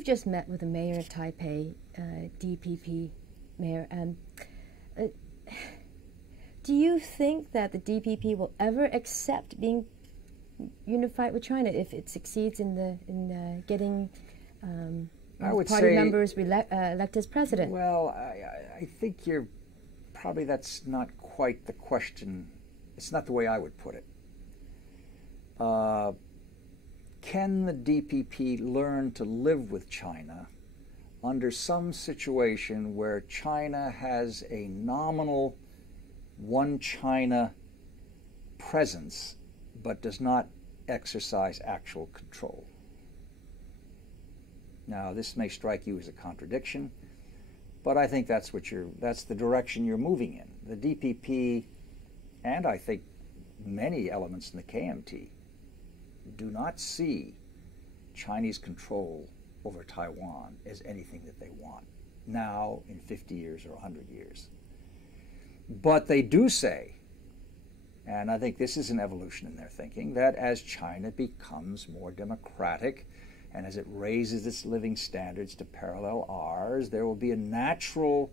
you've just met with the mayor of Taipei, DPP mayor. Do you think that the DPP will ever accept being unified with China if it succeeds in getting party members elected as president? Well, I think that's not quite the question. It's not the way I would put it. Can the DPP learn to live with China under some situation where China has a nominal one China presence but does not exercise actual control? Now, this may strike you as a contradiction, but I think that's the direction you're moving in. The DPP, and I think many elements in the KMT, do not see Chinese control over Taiwan as anything that they want now, in 50 years or 100 years. But they do say, and I think this is an evolution in their thinking, that as China becomes more democratic and as it raises its living standards to parallel ours, there will be a natural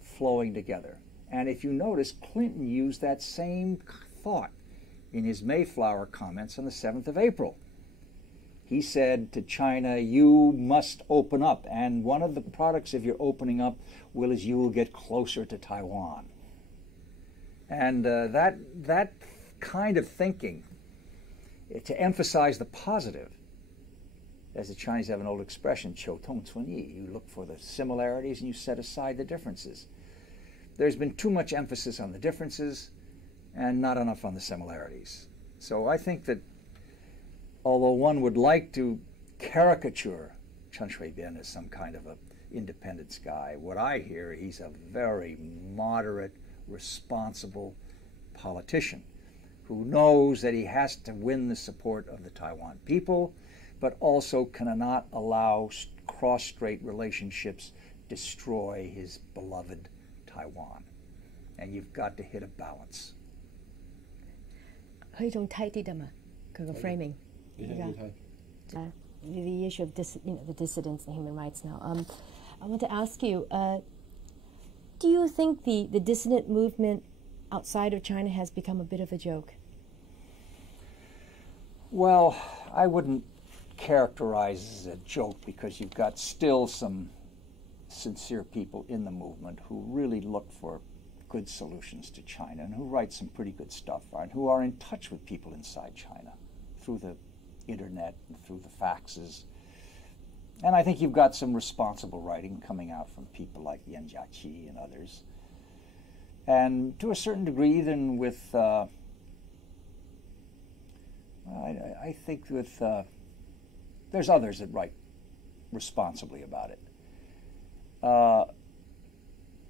flowing together. And if you notice, Clinton used that same thought in his Mayflower comments on the 7th of April. He said to China, you must open up, and one of the products of your opening up is you will get closer to Taiwan. And that kind of thinking, to emphasize the positive, as the Chinese have an old expression, 求同存异, you look for the similarities and you set aside the differences. There's been too much emphasis on the differences and not enough on the similarities. So I think that although one would like to caricature Chen Shui-bian as some kind of an independence guy, what I hear, he's a very moderate, responsible politician who knows that he has to win the support of the Taiwan people, but also cannot allow cross-strait relationships destroy his beloved Taiwan. And you've got to hit a balance. 可以用 tight 啲㗎嘛，佢個 framing。The issue of the dissidents and human rights now. I want to ask you, do you think the dissident movement outside of China has become a bit of a joke? Well, I wouldn't characterize as a joke because you've got still some sincere people in the movement who really look for good solutions to China and who write some pretty good stuff and who are in touch with people inside China through the internet and through the faxes. And I think you've got some responsible writing coming out from people like Yan Jiaqi and others. And to a certain degree, even with, I think with, there's others that write responsibly about it.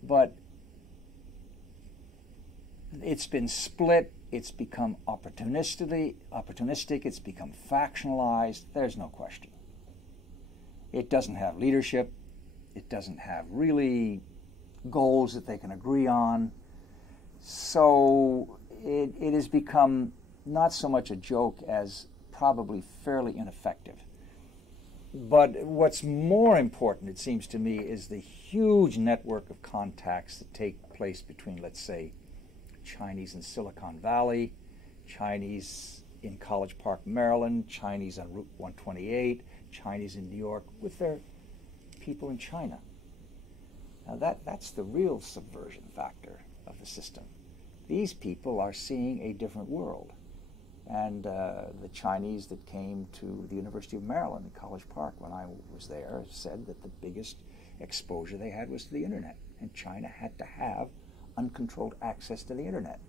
But it's been split, it's become opportunistic, it's become factionalized, there's no question. It doesn't have leadership, it doesn't have really goals that they can agree on, so it has become not so much a joke as probably fairly ineffective. But what's more important, it seems to me, is the huge network of contacts that take place between, let's say, Chinese in Silicon Valley, Chinese in College Park, Maryland, Chinese on Route 128, Chinese in New York, with their people in China. Now that's the real subversion factor of the system. These people are seeing a different world. And the Chinese that came to the University of Maryland in College Park when I was there said that the biggest exposure they had was to the internet, and China had to have uncontrolled access to the internet.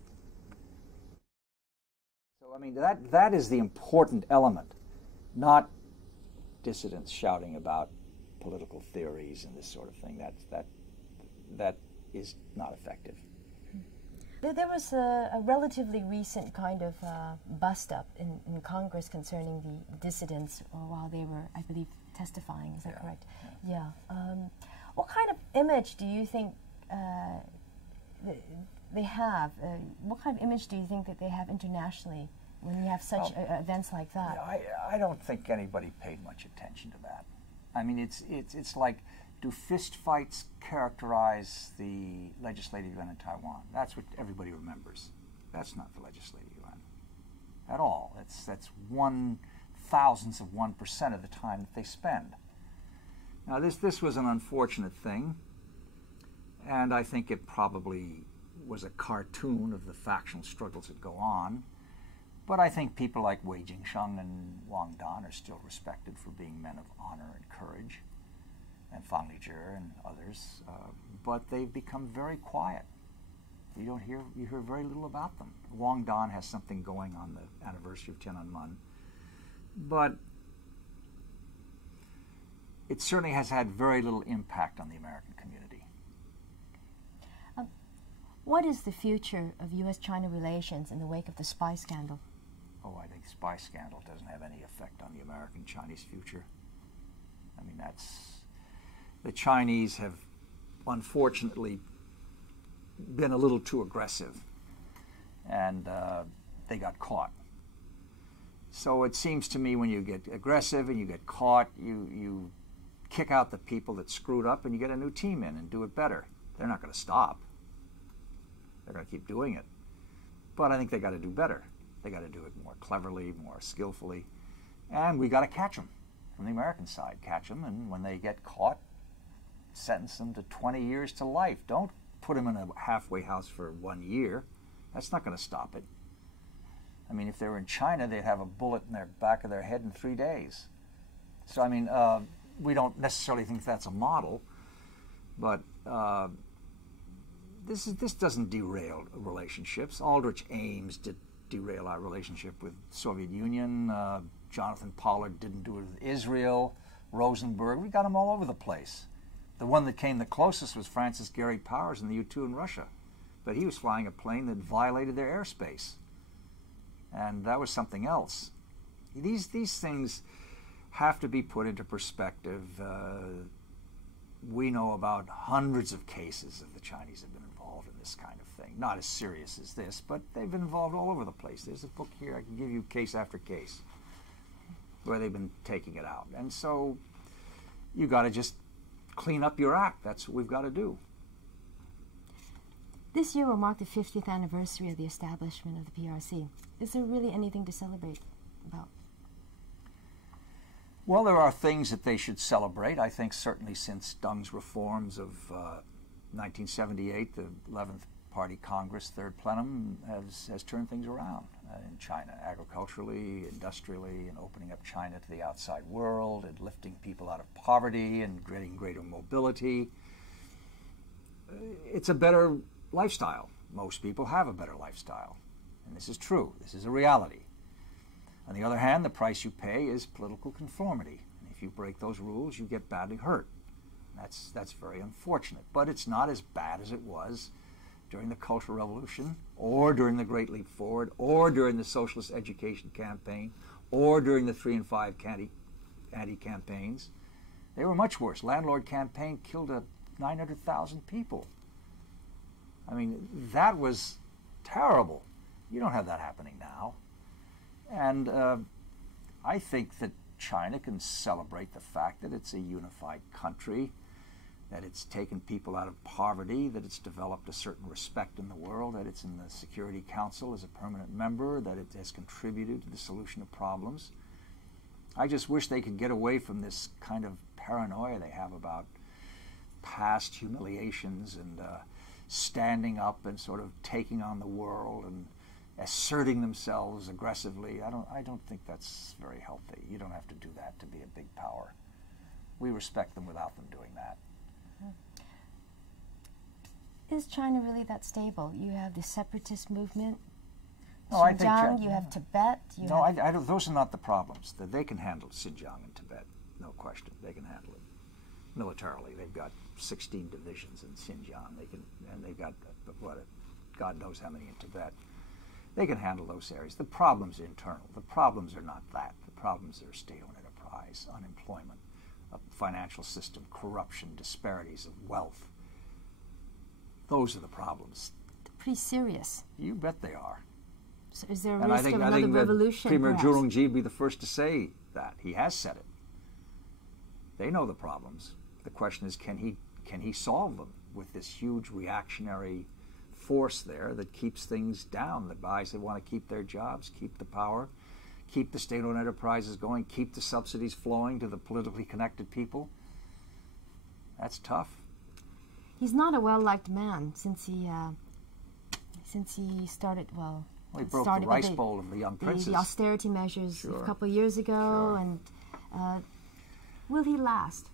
So I mean, that is the important element, not dissidents shouting about political theories and this sort of thing. That is not effective. There was a relatively recent kind of bust-up in Congress concerning the dissidents while they were, I believe, testifying. Is that correct? Yeah. What kind of image do you think they have? What kind of image do you think that they have internationally when you have such events like that? I don't think anybody paid much attention to that. I mean, it's like, do fist fights characterize the legislative yuan in Taiwan? That's what everybody remembers. That's not the legislative yuan at all. That's 1/1000% of the time that they spend. Now, this was an unfortunate thing, and I think it probably was a cartoon of the factional struggles that go on. But I think people like Wei Jingsheng and Wang Dan are still respected for being men of honor and courage, and Fang Lizhi and others. But they've become very quiet. You hear very little about them. Wang Dan has something going on the anniversary of Tiananmen, but it certainly has had very little impact on the American community. What is the future of U.S.-China relations in the wake of the spy scandal? Oh, I think the spy scandal doesn't have any effect on the American-Chinese future. I mean, the Chinese have unfortunately been a little too aggressive, and they got caught. So it seems to me when you get aggressive and you get caught, you kick out the people that screwed up and you get a new team in and do it better. They're not going to stop. They're going to keep doing it. But I think they got to do better. They got to do it more cleverly, more skillfully. And we got to catch them from the American side. Catch them, and when they get caught, sentence them to 20 years to life. Don't put them in a halfway house for 1 year. That's not going to stop it. I mean, if they were in China, they'd have a bullet in the back of their head in 3 days. So, I mean, we don't necessarily think that's a model, but this doesn't derail relationships. Aldrich Ames did derail our relationship with the Soviet Union. Jonathan Pollard didn't do it with Israel. Rosenberg, we got them all over the place. The one that came the closest was Francis Gary Powers in the U-2 in Russia. But he was flying a plane that violated their airspace. And that was something else. These things have to be put into perspective. We know about hundreds of cases of the Chinese have been involved in this kind of thing. Not as serious as this, but they've been involved all over the place. There's a book here, I can give you case after case, where they've been taking it out. And so you got to just clean up your act. That's what we've got to do. This year will mark the 50th anniversary of the establishment of the PRC. Is there really anything to celebrate about? Well, there are things that they should celebrate. I think certainly since Deng's reforms of 1978, the 11th Party Congress, Third Plenum, has turned things around in China, agriculturally, industrially, and opening up China to the outside world, and lifting people out of poverty and getting greater mobility. It's a better lifestyle. Most people have a better lifestyle. And this is true. This is a reality. On the other hand, the price you pay is political conformity. And if you break those rules, you get badly hurt. That's very unfortunate. But it's not as bad as it was during the Cultural Revolution, or during the Great Leap Forward, or during the Socialist Education Campaign, or during the 3 and 5 anti-campaigns. They were much worse. Landlord campaign killed 900,000 people. I mean, that was terrible. You don't have that happening now. And I think that China can celebrate the fact that it's a unified country, that it's taken people out of poverty, that it's developed a certain respect in the world, that it's in the Security Council as a permanent member, that it has contributed to the solution of problems. I just wish they could get away from this kind of paranoia they have about past humiliations and standing up and sort of taking on the world and asserting themselves aggressively. I don't think that's very healthy. You don't have to do that to be a big power. We respect them without them doing that. Is China really that stable? You have the separatist movement, No, I think Xinjiang, you have Tibet. No, I don't, those are not the problems. They can handle Xinjiang and Tibet, no question. They can handle it militarily. They've got 16 divisions in Xinjiang. And they've got God knows how many in Tibet. They can handle those areas. The problems are internal. The problems are not that. The problems are state-owned enterprise, unemployment, a financial system, corruption, disparities of wealth. Those are the problems. Pretty serious. You bet they are. So is there a risk of another revolution? Premier Zhu Rongji would be the first to say that. He has said it. They know the problems. The question is, can he solve them with this huge reactionary force there that keeps things down? The guys that want to keep their jobs, keep the power, keep the state-owned enterprises going, keep the subsidies flowing to the politically connected people. That's tough. He's not a well-liked man since he started, well, he broke the rice bowl of the young princes. The austerity measures Sure. a couple of years ago, Sure. and will he last?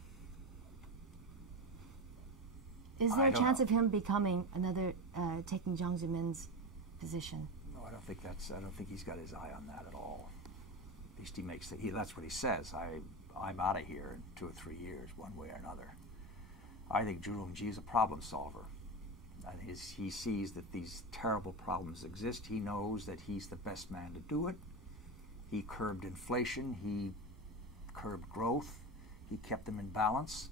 Is there a chance of him becoming another, taking Jiang Zemin's position? No, I don't think he's got his eye on that at all. At least he makes that's what he says. I'm out of here in 2 or 3 years, one way or another. I think Zhu Rongji is a problem solver. I think he sees that these terrible problems exist. He knows that he's the best man to do it. He curbed inflation. He curbed growth. He kept them in balance.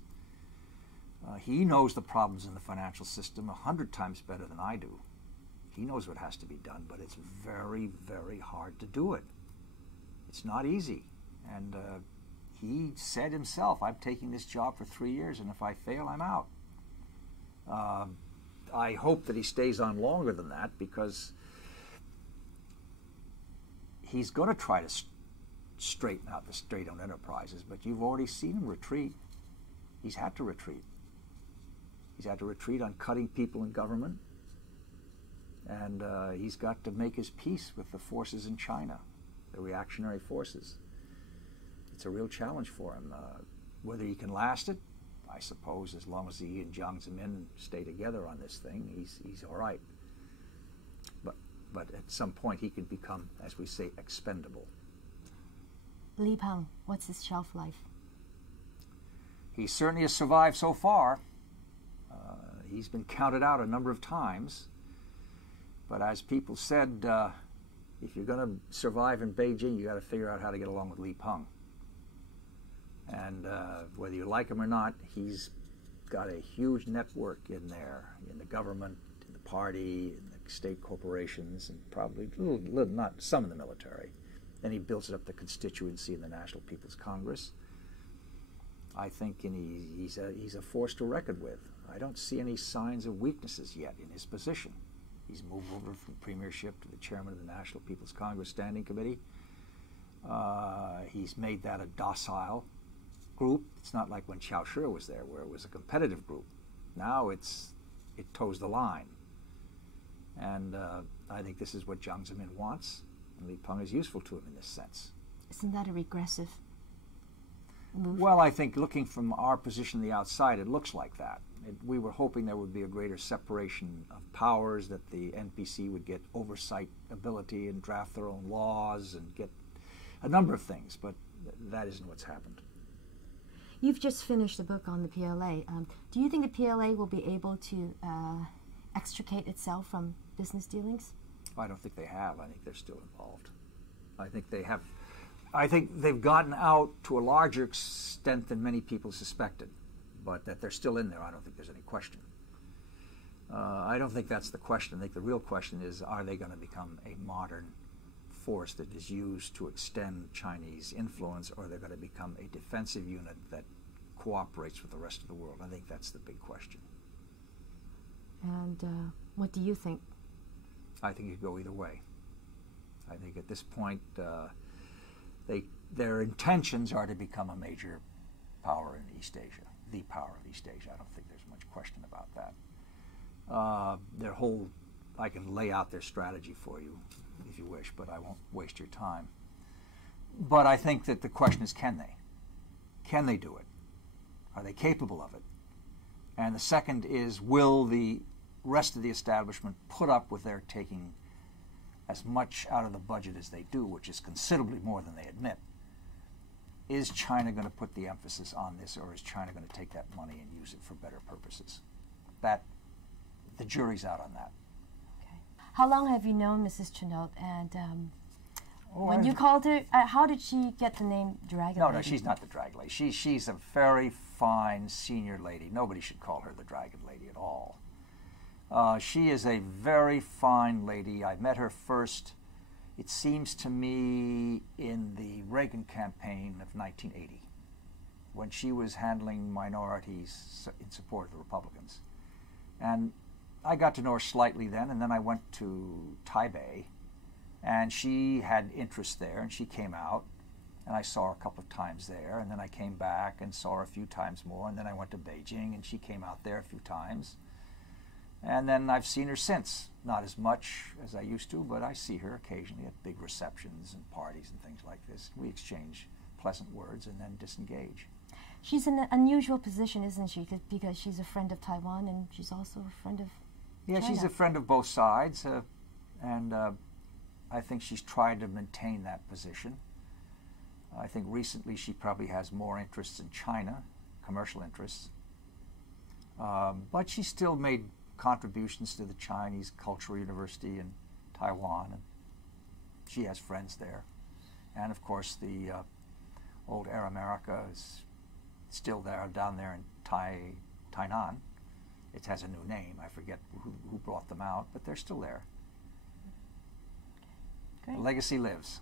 He knows the problems in the financial system 100 times better than I do. He knows what has to be done, but it's very, very hard to do it. It's not easy. And he said himself, I'm taking this job for 3 years, and if I fail, I'm out. I hope that he stays on longer than that, because he's going to try to straighten out the state-owned enterprises, but you've already seen him retreat. He's had to retreat. He's had to retreat on cutting people in government, and he's got to make his peace with the forces in China, the reactionary forces. It's a real challenge for him. Whether he can last it, I suppose, as long as he and Jiang Zemin stay together on this thing, he's all right. But at some point he could become, as we say, expendable. Li Peng, what's his shelf life? He certainly has survived so far. He's been counted out a number of times. But as people said, if you're going to survive in Beijing, you got to figure out how to get along with Li Peng. And whether you like him or not, he's got a huge network in there, in the government, in the party, in the state corporations, and probably not some in the military. Then he builds up the constituency in the National People's Congress. I think he's a force to reckon with. I don't see any signs of weaknesses yet in his position. He's moved over from premiership to the chairman of the National People's Congress Standing Committee. He's made that a docile group. It's not like when Qiao Shi was there, where it was a competitive group. Now it toes the line. And I think this is what Jiang Zemin wants, and Li Peng is useful to him in this sense. Isn't that a regressive move? Well, I think looking from our position on the outside, it looks like that. We were hoping there would be a greater separation of powers, that the NPC would get oversight ability and draft their own laws and get a number of things, but that isn't what's happened. You've just finished a book on the PLA. Do you think the PLA will be able to extricate itself from business dealings? I don't think they have. I think they're still involved. I think they have. I think they've gotten out to a larger extent than many people suspected, but that they're still in there, I don't think there's any question. I don't think that's the question. I think the real question is, are they going to become a modern force that is used to extend Chinese influence, or they're going to become a defensive unit that cooperates with the rest of the world? I think that's the big question. And what do you think? I think it could go either way. I think at this point, their intentions are to become a major power in East Asia, the power of East Asia. I don't think there's much question about that. I can lay out their strategy for you if you wish, but I won't waste your time. But I think that the question is, can they? Can they do it? Are they capable of it? And the second is, will the rest of the establishment put up with their taking as much out of the budget as they do, which is considerably more than they admit? Is China going to put the emphasis on this, or is China going to take that money and use it for better purposes? The jury's out on that. Okay. How long have you known Mrs. Chennault? And when you called her, how did she get the name Dragon Lady? No, she's not the Dragon Lady. She's a very fine senior lady. Nobody should call her the Dragon Lady at all. She is a very fine lady. I met her first, it seems to me, in the Reagan campaign of 1980. when she was handling minorities in support of the Republicans. And I got to know her slightly then, and then I went to Taipei, and she had interest there, and she came out, and I saw her a couple of times there, and then I came back and saw her a few times more, and then I went to Beijing, and she came out there a few times. And then I've seen her since, not as much as I used to, but I see her occasionally at big receptions and parties and things like this. We exchange pleasant words and then disengage. She's in an unusual position, isn't she? Because she's a friend of Taiwan and she's also a friend of Yeah, China. she's a friend of both sides, and I think she's tried to maintain that position. I think recently she probably has more interests in China, commercial interests, but she still made contributions to the Chinese Cultural University in Taiwan, and she has friends there. And of course the old Air America is still there, down there in Tainan. It has a new name, I forget who brought them out, but they're still there. Great. The legacy lives.